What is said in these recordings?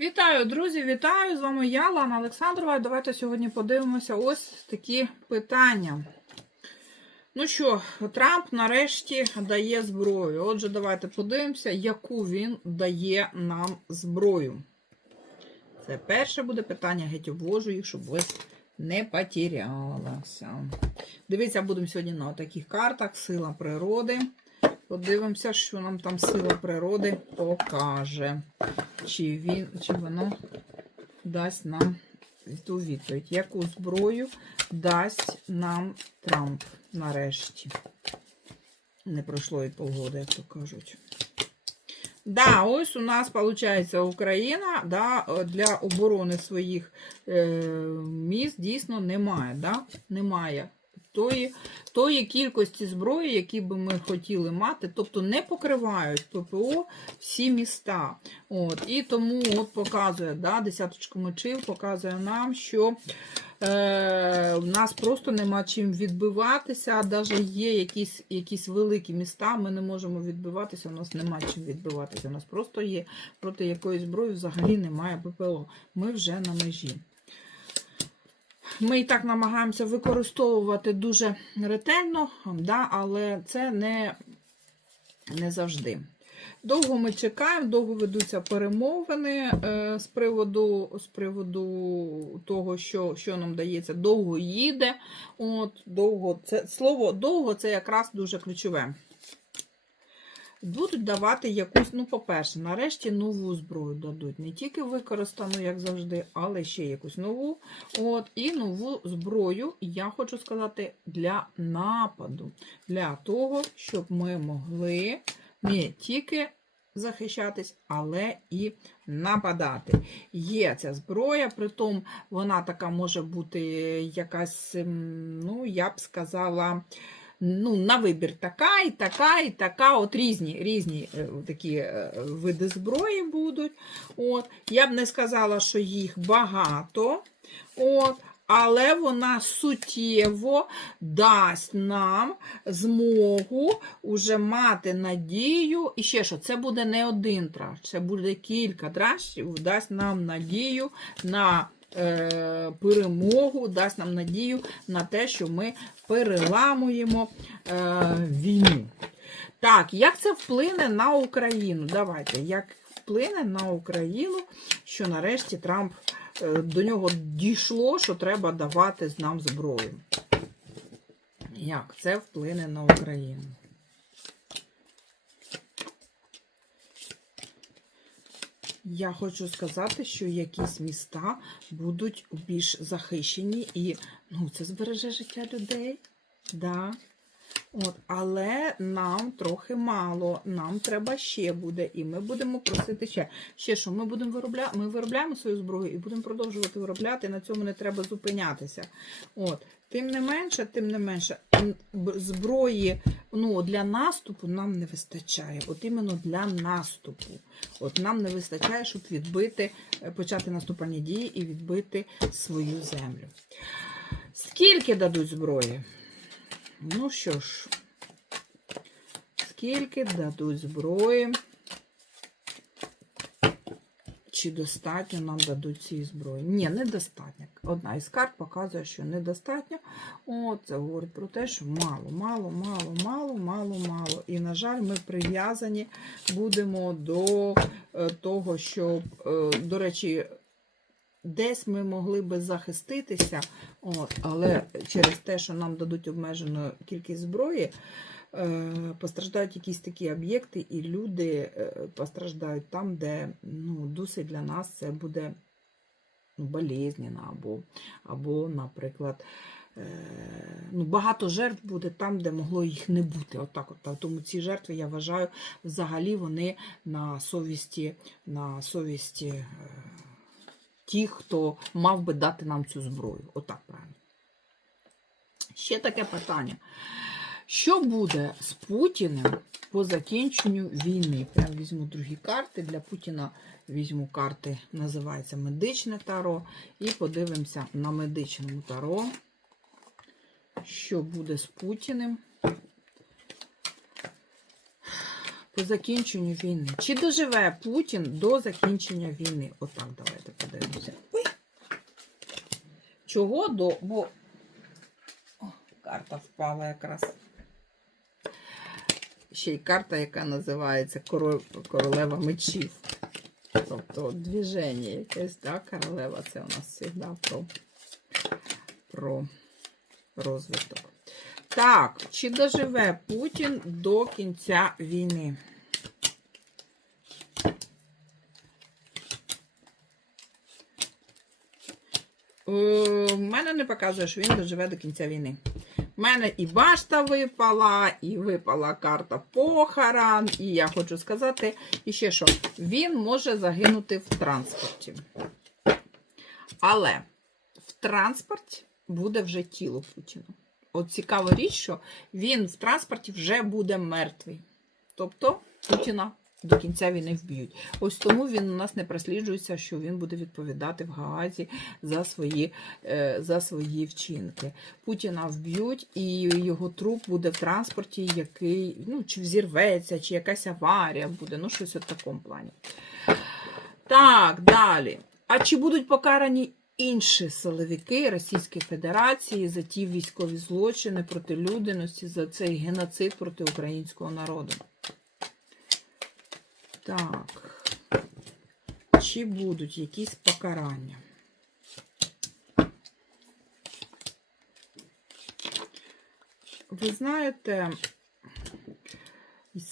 Вітаю, друзі! Вітаю! З вами я, Лана Олександрова. Давайте сьогодні подивимося ось такі питання. Ну що, Трамп нарешті дає зброю. Отже, давайте подивимося, яку він дає нам зброю. Це перше буде питання, геть обвожу їх, щоб ви не потерялася. Дивіться, будемо сьогодні на таких картах Сила природи. Подивимося, що нам там сила природи покаже. Чи, він, чи воно дасть нам ту відповідь. Яку зброю дасть нам Трамп нарешті? Не пройшло і полгода, як то кажуть. Да, ось у нас виходить Україна да, для оборони своїх е, міст дійсно немає. Да? Немає тої, тої кількості зброї, які би ми хотіли мати, тобто не покривають ППО всі міста. От, І тому от показує да, десяточку мечів, показує нам, що е, в нас просто нема чим відбиватися. Навіть є якісь, якісь великі міста, ми не можемо відбиватися, у нас нема чим відбиватися. У нас просто є проти якоїсь зброї взагалі немає ППО. Ми вже на межі. Ми і так намагаємося використовувати дуже ретельно, да, але це не, не завжди. Довго ми чекаємо, довго ведуться перемовини е, з приводу з приводу того, що що нам дається, довго їде. От, довго, це, Слово довго це якраз дуже ключове. Будуть давати якусь, ну, по-перше, нарешті нову зброю дадуть. Не тільки використану, як завжди, але ще якусь нову. От, І нову зброю, я хочу сказати, для нападу. Для того, щоб ми могли не тільки захищатись, але і нападати. Є ця зброя, притом вона така може бути якась, ну, я б сказала, ну, на вибір така, і така, і така. От різні різні е, такі е, види зброї будуть. От. Я б не сказала, що їх багато. От. Але вона суттєво дасть нам змогу уже мати надію. І ще що, це буде не один траш, це буде кілька трашів, дасть нам надію на перемогу, дасть нам надію на те, що ми переламуємо е, війну. Так, як це вплине на Україну? Давайте, як вплине на Україну, що нарешті Трамп е, до нього дійшло, що треба давати нам зброю. Як це вплине на Україну? Я хочу сказати, що якісь міста будуть більш захищені і ну, це збереже життя людей. Да. От, але нам трохи мало, нам треба ще буде, і ми будемо просити ще. Ще що, ми будемо виробляти, ми виробляємо свою зброю і будемо продовжувати виробляти, на цьому не треба зупинятися. От. Тим не менше, тим не менше, зброї ну, для наступу нам не вистачає. От іменно для наступу. От Нам не вистачає, щоб відбити, почати наступальні дії і відбити свою землю. Скільки дадуть зброї? Ну що ж, скільки дадуть зброї? Чи достатньо нам дадуть цієї зброї? Ні, недостатньо. Одна із карт показує, що недостатньо. О, це говорить про те, що мало, мало, мало, мало, мало, мало. І, на жаль, ми прив'язані будемо до е, того, що, е, до речі, Десь ми могли би захиститися, от, але через те, що нам дадуть обмежену кількість зброї, постраждають якісь такі об'єкти, і люди е, постраждають там, де ну, досить для нас це буде ну, болезненно, або, або наприклад, е, ну, багато жертв буде там, де могло їх не бути. Отак от, Тому ці жертви, я вважаю, взагалі вони на совісті, на совісті. Е, ті, хто мав би дати нам цю зброю. Отак правильно. Ще таке питання. Що буде з Путіним по закінченню війни? Прям візьму другі карти. Для Путіна візьму карти, називається медичне таро. І подивимося на медичному таро. Що буде з Путіним по закінченню війни. Чи доживе Путін до закінчення війни? Отак, давайте подивимося. Чого до. Бо О, карта впала якраз. Ще й карта, яка називається Королева мечів. Тобто движення якесь, так, королева це у нас завжди про, про розвиток. Так, чи доживе Путін до кінця війни? Е, В мене не показує, що він доживе до кінця війни. У мене і башта випала, і випала карта похорон. І я хочу сказати, і ще що, він може загинути в транспорті. Але в транспорті буде вже тіло Путіна. От цікава річ, що він в транспорті вже буде мертвий. Тобто Путіна до кінця війни вб'ють. Ось тому він у нас не просліджується, що він буде відповідати в Гаазі за свої, е, за свої вчинки. Путіна вб'ють, і його труп буде в транспорті, який ну, чи взірветься, чи якась аварія буде, ну щось у такому плані. Так, далі. А чи будуть покарані інші силовики Російської Федерації за ті військові злочини проти людяності, за цей геноцид проти українського народу? Так. Чи будуть якісь покарання? Ви знаєте,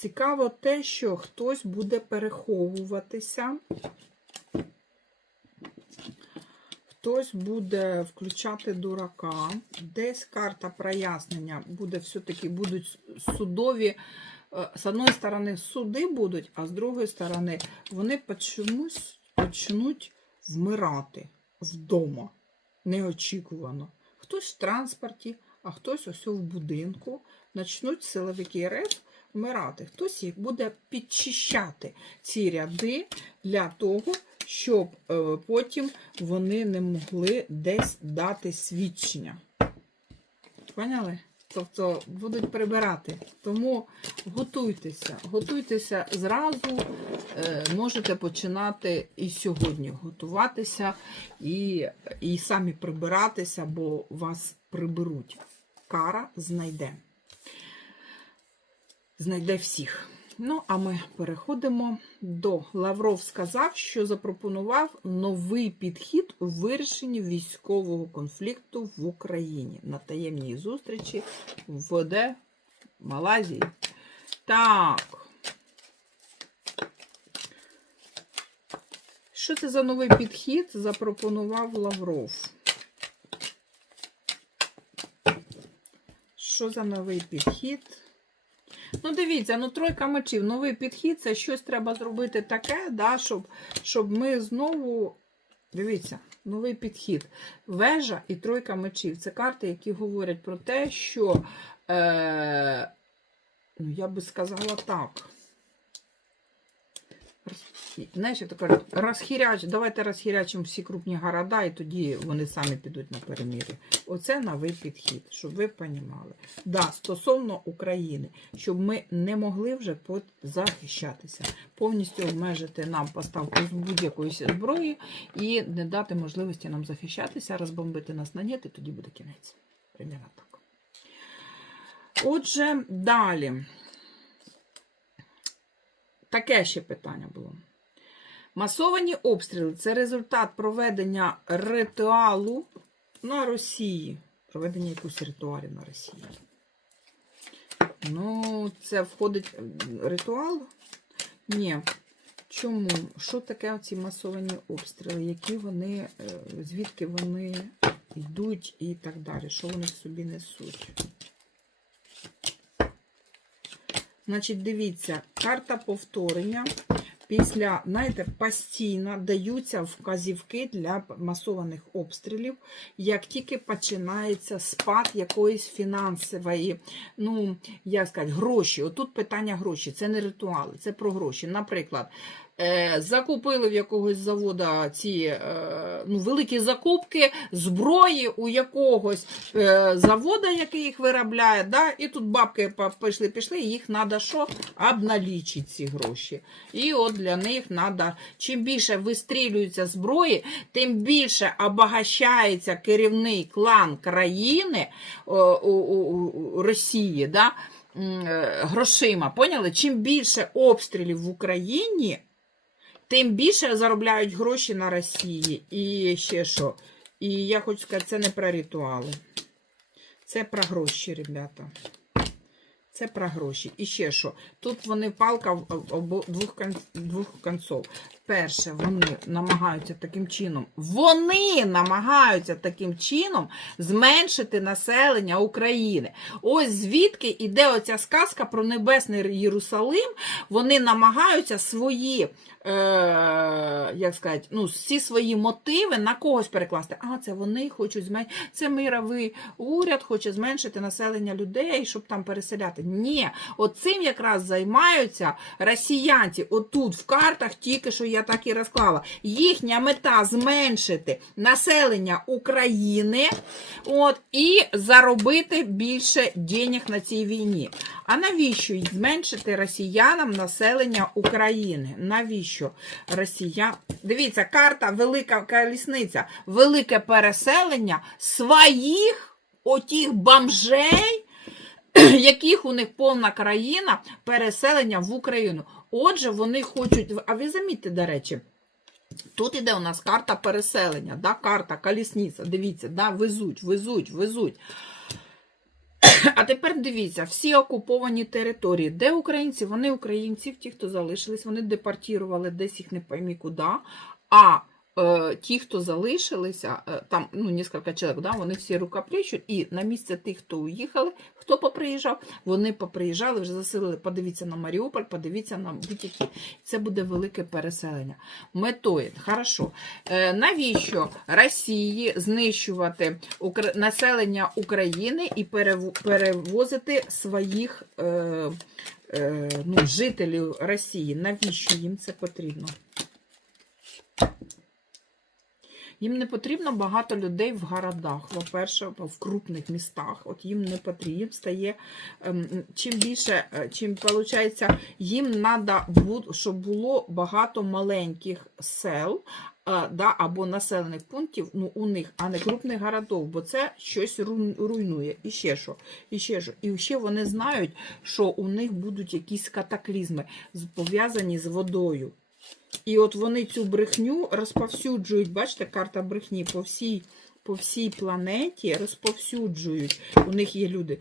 цікаво те, що хтось буде переховуватися. Хтось буде включати дурака, десь карта прояснення буде все-таки будуть судові. Е, З одної сторони, суди будуть, а з другої сторони, вони почомусь почнуть вмирати вдома. Неочікувано. Хтось в транспорті, а хтось ось в будинку. Почнуть силовики РФ вмирати. Хтось їх буде підчищати ці ряди для того, щоб е, потім вони не могли десь дати свідчення. Поняли? Тобто будуть прибирати. Тому готуйтеся, готуйтеся зразу. Е, можете починати і сьогодні готуватися, і, і самі прибиратися, бо вас приберуть. Кара знайде. Знайде всіх. Ну, а ми переходимо до Лавров сказав, що запропонував новий підхід у вирішенні військового конфлікту в Україні на таємній зустрічі в де? Малайзії. Так. Що це за новий підхід запропонував Лавров? Що за новий підхід? Ну, дивіться, ну тройка мечів, новий підхід це щось треба зробити таке, да, щоб, щоб ми знову. Дивіться, новий підхід. Вежа і тройка мечів. Це карти, які говорять про те, що, е, ну, я би сказала так. Знаєш, то кажуть, розхіряч, давайте розхірячимо всі крупні города, і тоді вони самі підуть на перемір'я. Оце новий підхід, щоб ви розуміли. Да, стосовно України, щоб ми не могли вже захищатися, повністю обмежити нам поставку з будь-якої зброї і не дати можливості нам захищатися, розбомбити нас на нет, і тоді буде кінець. Примерно так. Отже, далі. Таке ще питання було. Масовані обстріли це результат проведення ритуалу на Росії. Проведення якогось ритуалів на Росії. Ну, це входить ритуал? Ні. Чому? Що таке ці масовані обстріли? Які вони, е, звідки вони йдуть і так далі? Що вони собі несуть? Значить, дивіться, карта повторення. Після, знаєте, постійно даються вказівки для масованих обстрілів, як тільки починається спад якоїсь фінансової, ну, як сказати, гроші. Отут питання гроші, це не ритуали, це про гроші. Наприклад, закупили в якогось завода ці е, ну, великі закупки зброї у якогось е, завода, який їх виробляє. Да? І тут бабки пішли, пішли, і їх треба що? Обналічити ці гроші. І от для них треба, чим більше вистрілюється зброї, тим більше обагащається керівний клан країни Росії. Да? е, Грошима, поняли? Чим більше обстрілів в Україні, тим більше заробляють гроші на Росії. І ще що? І я хочу сказати, це не про ритуали. Це про гроші, ребята. Це про гроші. І ще що? Тут вони палка в- двох, двох концов. Перше, вони намагаються таким чином. Вони намагаються таким чином зменшити населення України. Ось звідки іде оця сказка про небесний Єрусалим. Вони намагаються свої, е, як сказати, ну, всі свої мотиви на когось перекласти. А, це вони хочуть зменшити. Це мировий уряд хоче зменшити населення людей, щоб там переселяти. Ні, от цим якраз займаються росіянці. Отут в картах тільки що я так і розклала. Їхня мета зменшити населення України от, і заробити більше денег на цій війні. А навіщо зменшити росіянам населення України? Навіщо росіян? Дивіться, карта велика колісниця, велике переселення своїх отих бомжей, яких у них повна країна переселення в Україну. Отже, вони хочуть. А ви замітьте, до речі. Тут іде у нас карта переселення, да? карта колісниця. Дивіться, да? везуть, везуть, везуть. А тепер дивіться, всі окуповані території. Де українці? Вони українці, ті, хто залишились, вони депортували десь їх не поймі куди. А ті, хто залишилися, е, там ну, кілька чоловік, да, вони всі рукоплещуть, і на місце тих, хто уїхали, хто поприїжджав, вони поприїжджали, вже заселили. Подивіться на Маріуполь, подивіться на будь-які. Це буде велике переселення. Метою, хорошо. Е, навіщо Росії знищувати населення України і перевозити своїх е, е, ну, жителів Росії? Навіщо їм це потрібно? Їм не потрібно багато людей в городах, по-перше, в крупних містах. От їм не потрібно. Стає ем, чим більше, е, чим виходить, їм треба, щоб було багато маленьких сел, е, да, або населених пунктів ну, у них, а не крупних городів, бо це щось руйнує. І ще що. І ще що. І ще вони знають, що у них будуть якісь катаклізми пов'язані з водою. І от вони цю брехню розповсюджують, бачите, карта брехні по всій, по всій планеті розповсюджують. У них є люди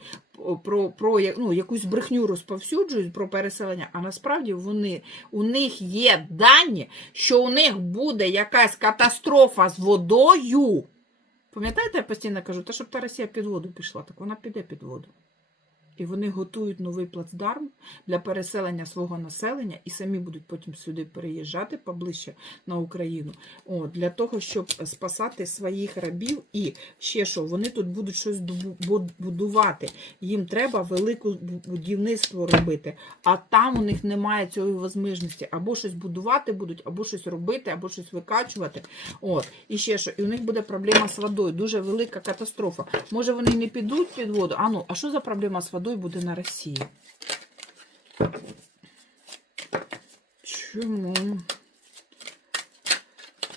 про, про ну, якусь брехню розповсюджують про переселення, а насправді вони, у них є дані, що у них буде якась катастрофа з водою. Пам'ятаєте, я постійно кажу, та щоб та Росія під воду пішла, так вона піде під воду. І вони готують новий плацдарм для переселення свого населення і самі будуть потім сюди переїжджати поближче на Україну. О, для того, щоб спасати своїх рабів. І ще що, вони тут будуть щось будувати. Їм треба велике будівництво робити. А там у них немає цієї можливості. Або щось будувати будуть, або щось робити, або щось викачувати. От. І ще що, і у них буде проблема з водою. Дуже велика катастрофа. Може вони не підуть під воду? А ну, а що за проблема з водою буде на Росії? Чому?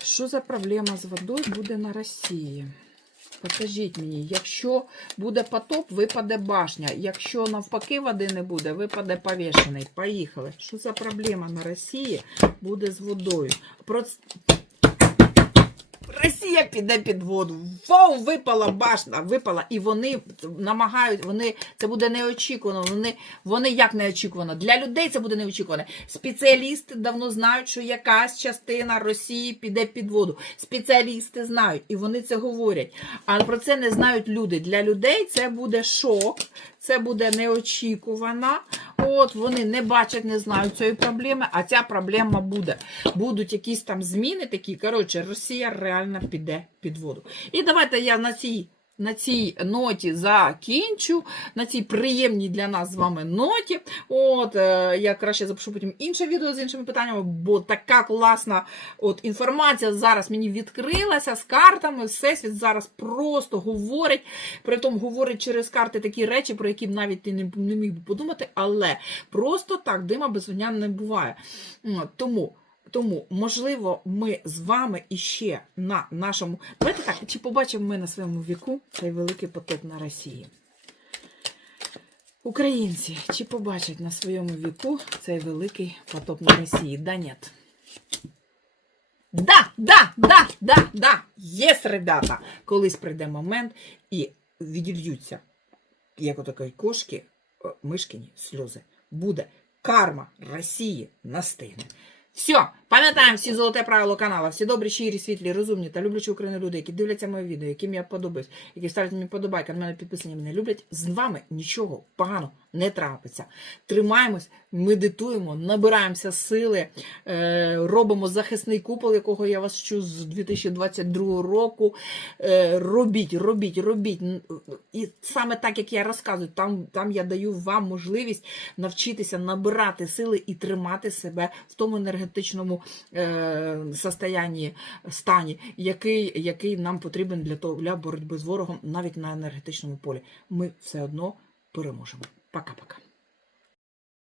Що за проблема з водою буде на Росії? Покажіть мені, якщо буде потоп, випаде башня. Якщо навпаки води не буде, випаде повішений. Поїхали. Що за проблема на Росії буде з водою? Про... Росія піде під воду. Вау, випала башня, випала. І вони намагають, вони це буде неочікувано. Вони, вони як неочікувано. Для людей це буде неочікувано. Спеціалісти давно знають, що якась частина Росії піде під воду. Спеціалісти знають, і вони це говорять. Але про це не знають люди. Для людей це буде шок, це буде неочікувано. От вони не бачать, не знають цієї проблеми, а ця проблема буде. Будуть якісь там зміни такі. Коротше, Росія реально піде під воду. І давайте я на цій на цій ноті закінчу, на цій приємній для нас з вами ноті. От, е, я краще запишу потім інше відео з іншими питаннями, бо така класна от, інформація зараз мені відкрилася з картами. Всесвіт зараз просто говорить, при тому говорить через карти такі речі, про які б навіть ти не, не міг би подумати, але просто так дима без вогня не буває. Тому. Тому, можливо, ми з вами іще на нашому. Давайте так, чи побачимо ми на своєму віку цей великий потоп на Росії? Українці, чи побачать на своєму віку цей великий потоп на Росії? Да, нет. Да, да, да, да, да. Єс, ребята! Колись прийде момент і відільються, як отакої кошки, мишкині сльози. Буде карма Росії настигне. Все, пам'ятаємо всі золоте правило каналу, всі добрі, щирі, світлі, розумні та люблячі Україну люди, які дивляться моє відео, яким я подобаюсь, які ставлять мені подобайки, на мене підписані, мене люблять. З вами нічого поганого не трапиться. Тримаємось, медитуємо, набираємося сили, е, робимо захисний купол, якого я вас вчу з 2022 року. Е, робіть, робіть, робіть. І саме так, як я розказую, там, там я даю вам можливість навчитися набирати сили і тримати себе в тому енергетичному е, состоянні, стані, який, який нам потрібен для того для боротьби з ворогом навіть на енергетичному полі. Ми все одно переможемо. Пока-пока.